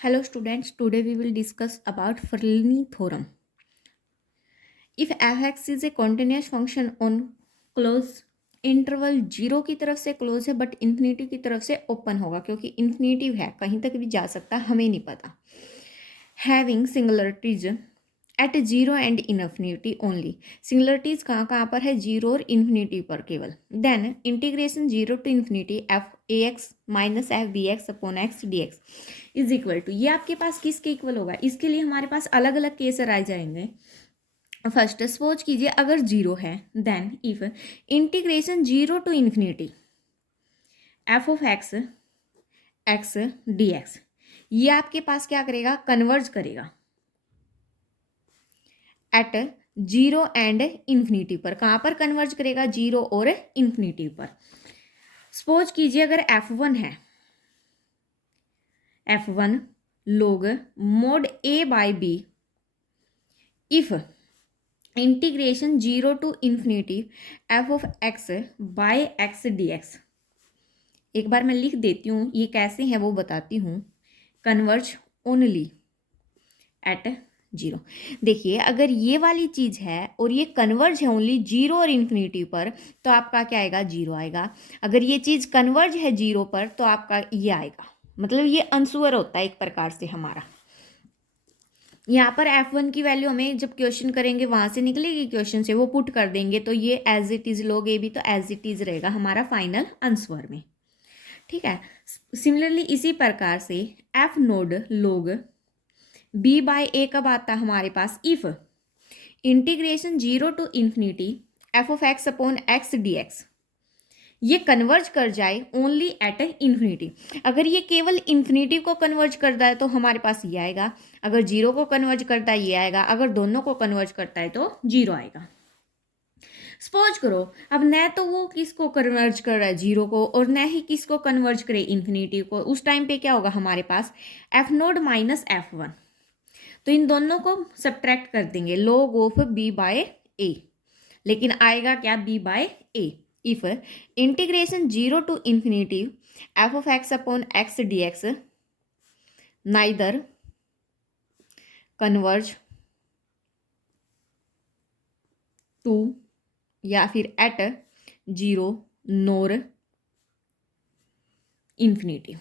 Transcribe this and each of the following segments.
Hello students, today we will discuss about Fermi theorem. If f(x) is a continuous function on close interval 0 की तरफ से close है but infinity की तरफ से ओपन होगा क्योंकि इन्फिनिटिव है, कहीं तक भी जा सकता है, हमें नहीं पता. Having singularities at 0 and infinity only. Singularities कहाँ कहाँ पर है? 0 और इन्फिनिटी पर केवल. Then integration 0 to infinity f a x minus f b x upon x d x is equal to. ये आपके पास किसके इक्वल होगा? इसके लिए हमारे पास अलग अलग केस आ जाएंगे. फर्स्ट सपोज कीजिए अगर 0 है, then if integration 0 to infinity f of x x d x, ये आपके पास क्या करेगा? कन्वर्ज करेगा एट 0 एंड इन्फिनिटी पर. कहाँ पर कन्वर्ज करेगा? 0 और इन्फिनिटी पर. सपोज कीजिए अगर f1 है, f1 log mod a by b if integration 0 to infinity f of x by x d x. एक बार मैं लिख देती हूँ ये कैसे है वो बताती हूँ. Converge only at 0. देखिए अगर ये वाली चीज़ है और ये कन्वर्ज है ओनली 0 और इन्फिनिटी पर तो आपका क्या आएगा? 0 आएगा. अगर ये चीज़ कन्वर्ज है 0 पर तो आपका ये आएगा. मतलब ये आंसर होता है एक प्रकार से हमारा. यहाँ पर f1 की वैल्यू हमें जब क्वेश्चन करेंगे वहाँ से निकलेगी, क्वेश्चन से वो पुट कर देंगे तो ये एज इट इज़ लोग ए भी तो एज इट इज़ रहेगा हमारा फाइनल आंसर में. ठीक है. सिमिलरली इसी प्रकार से f nought log b by a कब आता है हमारे पास? If integration 0 to infinity f of x upon x d x ये कन्वर्ज कर जाए ओनली एट इन्फिनिटी. अगर ये केवल इन्फिनिटी को कन्वर्ज करता है तो हमारे पास ये आएगा. अगर 0 को कन्वर्ज करता है ये आएगा. अगर दोनों को कन्वर्ज करता है तो 0 आएगा. सपोज करो अब न तो वो किसको कन्वर्ज कर रहा है? 0 को, और न ही किसको कन्वर्ज करे? इन्फिनिटी को. उस टाइम पे क्या होगा हमारे पास? F node minus f1. तो इन दोनों को सब्ट्रैक्ट कर देंगे log of b by a. लेकिन आएगा क्या? b by a. If integration 0 to infinity f of x upon x d x neither converge to या फिर एट 0 नोर इन्फिनिटी.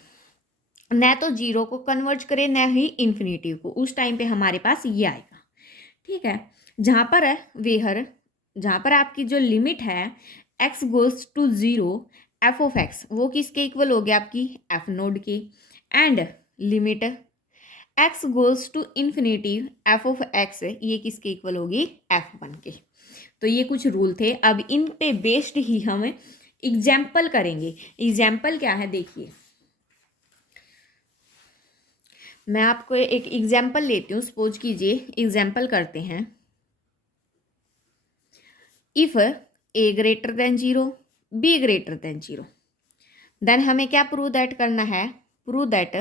न तो 0 को कन्वर्ज करे न ही इन्फिनिटी को. उस टाइम पे हमारे पास ये आएगा. ठीक है. जहाँ पर है वेहर, जहाँ पर आपकी जो लिमिट है x goes to 0 f of x वो किसके इक्वल हो गया? आपकी एफ नोड के. And limit x goes to infinity f of x ये किसके इक्वल होगी? f1 के. तो ये कुछ रूल थे. अब इन पे बेस्ड ही हम एग्जाम्पल करेंगे. एग्जाम्पल क्या है देखिए, मैं आपको एक एग्जाम्पल लेती हूँ. सपोज कीजिए एग्जाम्पल करते हैं. If a greater than 0 b greater than 0 then हमें क्या प्रूव दैट करना है? Prove that.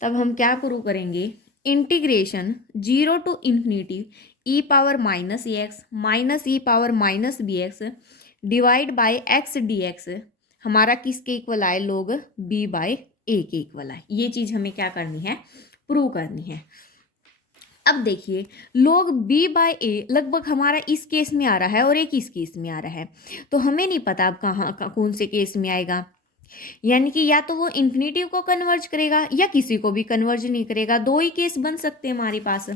तब हम क्या प्रूव करेंगे? Integration 0 to infinity e power minus a x minus e power minus b x divide by x d x हमारा किसके इक्वल आए? लोग बी बाय ए के इक्वल आए. ये चीज़ हमें क्या करनी है? प्रूव करनी है. अब देखिए log b बाय ए लगभग हमारा इस केस में आ रहा है और एक इस केस में आ रहा है. तो हमें नहीं पता अब कौन से केस में आएगा. यानी कि या तो वो इन्फिनिटिव को कन्वर्ज करेगा या किसी को भी कन्वर्ज नहीं करेगा. दो ही केस बन सकते हैं हमारे पास.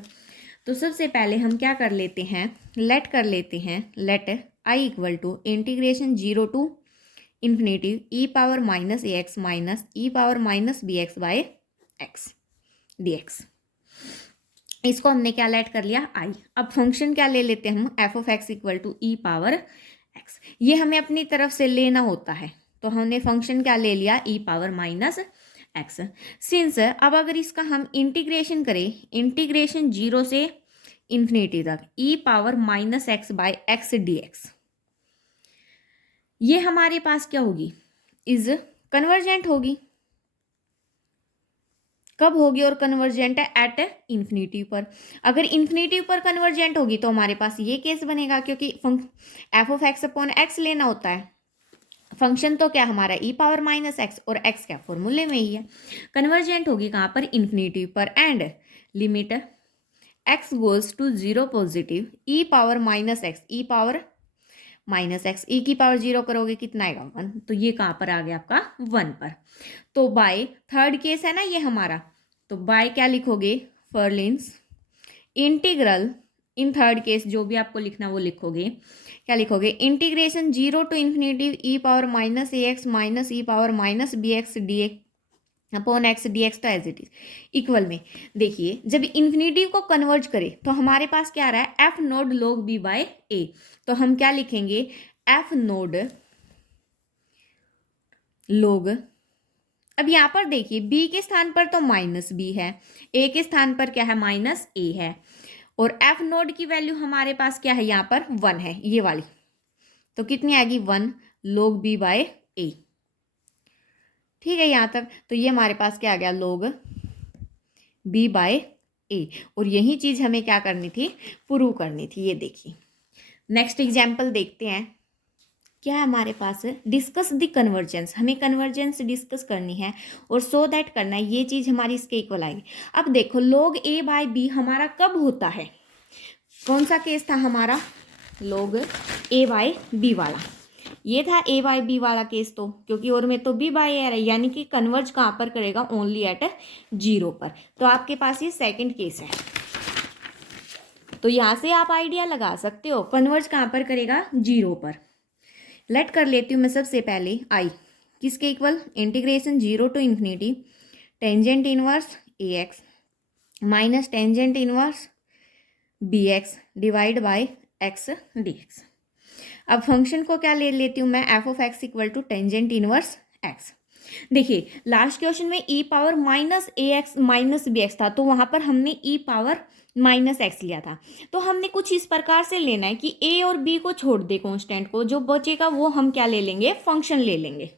तो सबसे पहले हम क्या कर लेते हैं? लेट कर लेते हैं. Let I equal to integration 0 to infinitive e power minus a x minus e power minus b x by x d x. इसको हमने क्या लेट कर लिया? आई. अब फंक्शन क्या ले लेते हैं हम? F of x equal to e power x. ये हमें अपनी तरफ से लेना होता है तो हमने फंक्शन क्या ले लिया? ई पावर माइनस एक्स. सिंस अब अगर इसका हम इंटीग्रेशन करें, इंटीग्रेशन 0 से इन्फिनिटी तक e power minus x by x d x, ये हमारे पास क्या होगी? इज कन्वर्जेंट होगी. कब होगी? और कन्वर्जेंट है एट इन्फिनिटी पर. अगर इन्फिनिटी पर कन्वर्जेंट होगी तो हमारे पास ये केस बनेगा क्योंकि F of x upon x लेना होता है. फंक्शन तो क्या हमारा e पावर माइनस एक्स, और x क्या फॉर्मूले में ही है। कन्वर्जेंट होगी कहाँ पर, इन्फिनिटी पर, and limit x goes to zero positive e power minus x, e power minus x, e की पावर जीरो करोगे कितना आएगा 1, तो ये कहाँ पर आ गया आपका 1 पर। तो बाय थर्ड केस है ना ये हमारा, तो बाय क्या लिखोगे, Frullani's integral, in third case जो भी आपको लिखना वो लिखोगे, क्या लिखोगे, integration zero to infinity e power minus a x minus e power minus b x d x upon x d x, तो एज इट इज इक्वल में। देखिए जब इन्फिनिटी को कन्वर्ज करें तो हमारे पास क्या आ रहा है, f nought log b by a, तो हम क्या लिखेंगे, एफ नोड लॉग, अब यहाँ पर देखिए b के स्थान पर तो माइनस बी है, a के स्थान पर क्या है, माइनस a है, और f नोड की वैल्यू हमारे पास क्या है, यहाँ पर 1 है ये वाली, तो कितनी आएगी 1 log b बाय a। ठीक है यहाँ तक, तो ये हमारे पास क्या आ गया, log b बाय a, और यही चीज हमें क्या करनी थी, प्रूव करनी थी। ये देखिए नेक्स्ट एग्जाम्पल देखते हैं, क्या है हमारे पास, डिस्कस द कन्वर्जेंस, हमें कन्वर्जेंस डिस्कस करनी है और सो दैट करना है, ये चीज हमारी इसके इक्वल आएगी। अब देखो log a बाय b हमारा कब होता है, कौन सा केस था हमारा, log a बाय b वाला, ये था a बाय b वाला केस, तो क्योंकि और में तो b बाय a है, यानी कि कन्वर्ज कहाँ पर करेगा, ओनली एट 0 पर, तो आपके पास ये सेकेंड केस है। तो यहाँ से आप आइडिया लगा सकते हो कन्वर्ज कहाँ पर करेगा, 0 पर। लेट कर लेती हूँ मैं सबसे पहले आई किसके equal, integration zero to infinity tangent inverse a x minus tangent inverse b x divide by x d x. अब फंक्शन को क्या ले लेती हूँ मैं, f of x equal to tangent inverse x. देखिए लास्ट क्वेश्चन में e power minus a x minus b x था, तो वहाँ पर हमने e पावर माइनस एक्स लिया था, तो हमने कुछ इस प्रकार से लेना है कि a और b को छोड़ दे कांस्टेंट को, जो बचेगा वो हम क्या ले लेंगे, फंक्शन ले लेंगे।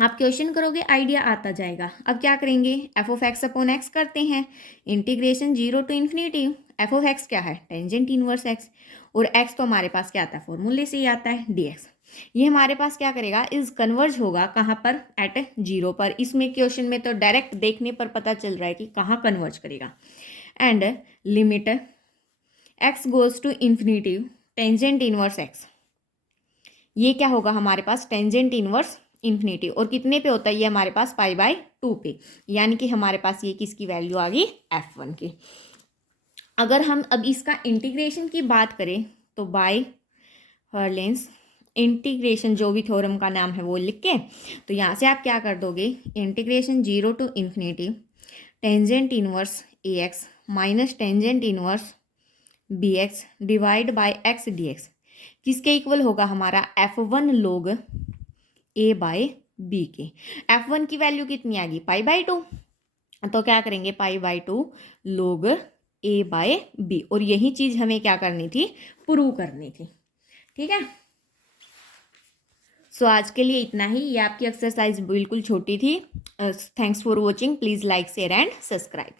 आप क्वेश्चन करोगे आइडिया आता जाएगा। अब क्या करेंगे, f of x upon x करते हैं, integration zero to infinity, f of x क्या है, टेंजेंट इनवर्स एक्स, और एक्स तो हमारे पास क्या आता है, फॉर्मूले से ही आता है डी एक्स। ये हमारे पास क्या करेगा, इस कन्वर्ज होगा कहाँ पर, एट 0 पर। इसमें क्वेश्चन में तो डायरेक्ट देखने पर पता चल रहा है कि कहाँ कन्वर्ज करेगा। And limit x goes to infinity tangent inverse x, ये क्या होगा हमारे पास, टेंजेंट इनवर्स इन्फिनिटी, और कितने पे होता है ये हमारे पास, पाई बाय 2 पे, यानी कि हमारे पास ये किसकी वैल्यू आ गई, f1 की। अगर हम अब इसका इंटीग्रेशन की बात करें तो बाय हर्लेंस इंटीग्रेशन, जो भी थ्योरम का नाम है वो लिख के, तो यहाँ से आप क्या कर दोगे, integration zero to infinity tangent inverse a x minus tangent inverse b x divide by x d x, किसके इक्वल होगा हमारा, f1 log a by b के। f1 की वैल्यू कितनी आ गई, पाई बाय 2, तो क्या करेंगे, pi by 2 log a by b, और यही चीज हमें क्या करनी थी, प्रूव करनी थी। ठीक है, सो आज के लिए इतना ही, ये आपकी एक्सरसाइज बिल्कुल छोटी थी। Thanks for watching, please like share and subscribe.